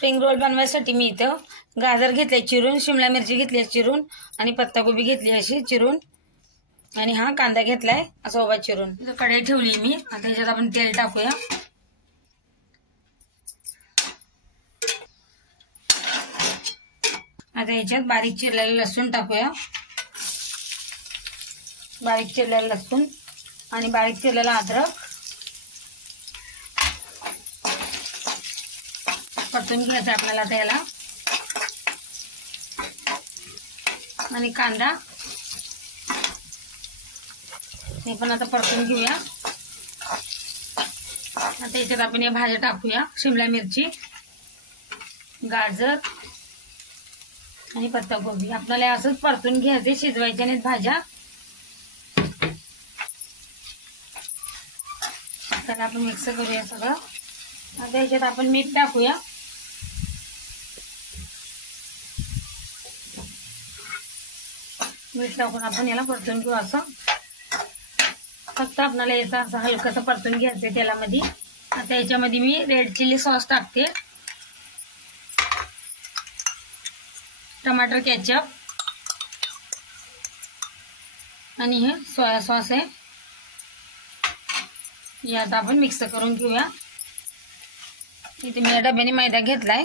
Spring roll बनवायसाठी मी इथं गाजर घेतले चिरून, शिमला मिरची घेतली चिरून आणि पत्ताकोबी घेतली अशी चिरून आणि हा कांदा घेतलाय असा उभा चिरून. कढई ठेवली मी. आता ह्याच्यात आपण तेल टाकूया. आता ह्याच्यात बारीक चिरलेलं लसूण टाकूया. बारीक चिरलेलं लसूण आणि बारीक चिरलेला अद्रक परतून घ्यायचं आपल्याला त्याला. आणि कांदा हे पण आता परतून घेऊया. आता याच्यात आपण या भाज्या टाकूया. शिमला मिरची, गाजर आणि पत्ताकोबी आपल्याला असंच परतून घ्यायचे, शिजवायच्या नाहीत भाज्या. त्याला आपण मिक्स करूया सगळं. आता याच्यात आपण मीठ टाकूया. मीठ टाकून आपण याला परतून घेऊ. असं फक्त आपल्याला याचं असं हलकंसं परतून घ्यायचं तेलामध्ये. आता याच्यामध्ये मी रेड चिली सॉस टाकते, टमाटर केचप आणि हे सोया सॉस आहे. यात आपण मिक्स करून घेऊया. इथे मी या डब्याने मैदा घेतलाय.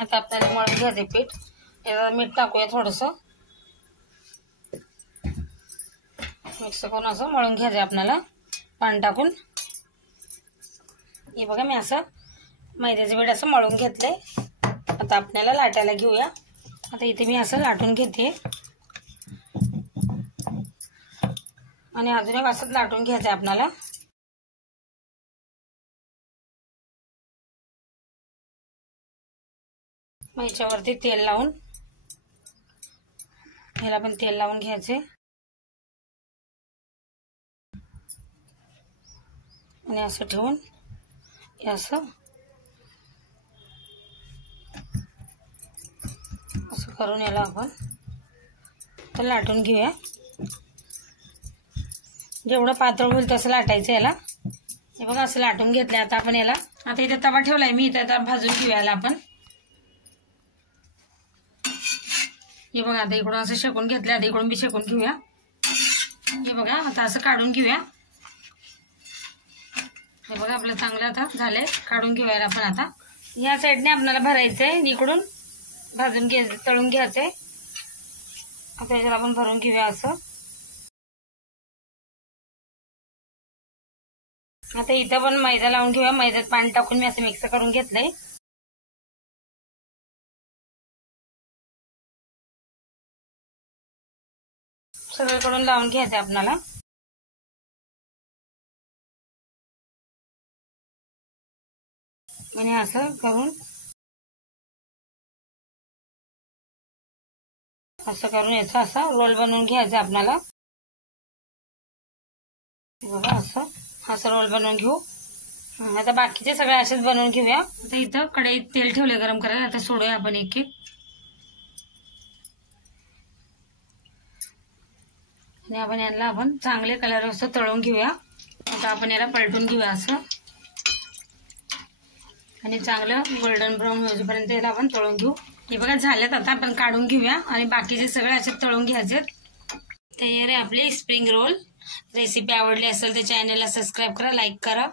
आता आपल्याला मळून घ्यायचे पीठ. याला मीठ टाकूया थोडंसं. मिक्स करून असं मळून घ्यायचं आपल्याला पाणी टाकून. हे बघा मी असं मैद्याचं पीठ असं मळून घेतलंय. आता आपल्याला लाटायला घेऊया. आता इथे मी असं लाटून घेते आणि अजून एक असंच लाटून घ्यायचं आपल्याला. मग याच्यावरती तेल लावून ह्याला पण तेल लावून घ्यायचे आणि असं ठेवून असं करून याला आपण तर लाटून घेऊया. जेवढं पातळ होईल तसं लाटायचं याला. हे बघा असं लाटून घेतलं. आता आपण याला आता इथे तवा ठेवलाय मी. इथे आता भाजून घेऊया याला आपण. हे बघा आता इकडून असं शेकून घेतलं. आता इकडून बी शेकून घेऊया. हे बघा आता असं काढून घेऊया. हे बघा आपलं चांगलं आता झालंय. काढून घेऊया आपण. आता या साईडने आपल्याला भरायचंय, इकडून भाजून घ्यायचं, तळून घ्यायचंय. आता याच्याला आपण भरून घेऊया असं. आता इथं पण मैदा लावून घेऊया. मैद्यात पाणी टाकून मी असं मिक्स करून घेतलंय. सगळीकडून लावून घ्यायचंय आपल्याला. आणि असं करून याचा असा रोल बनवून घ्यायचा आपल्याला. बघा असं रोल बनवून घेऊ. आता बाकीचे सगळे असेच बनवून घेऊया. आता इथं कढईत तेल ठेवले गरम करायला. आता सोडूया आपण एक एक. आणि आपण याला आपण चांगले कलर असं तळून घेऊया. आता आपण याला पलटून घेऊया असं आणि चांगलं गोल्डन ब्राऊन होईपर्यंत याला आपण तळून घेऊ. हे बघा झालेत. आता आपण काढून घेऊया आणि बाकीचे सगळे असे तळून घ्यायचे. तयार आहे आपले स्प्रिंग रोल. रेसिपी आवडली असेल तर चॅनलला सबस्क्राईब करा, लाईक करा.